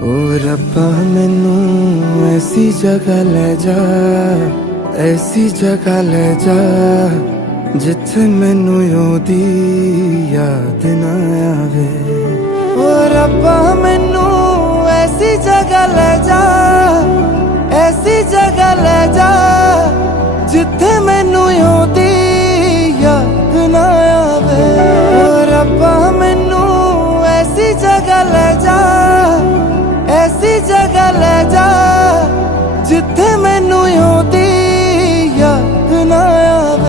ओ रब्बा मैनू ऐसी जगह ले जा, ऐसी जगह ले जा जिथे मैनू ओदी याद ना आवे। ओ रब्बा मैनू ऐसी जगह ले जा, ऐसी जगह ले जा जिथे मैनू ओदी याद ना आवे। ओ रब्बा मैनू ऐसी जगह ले जा, ऐसी जगह ले जा जिथे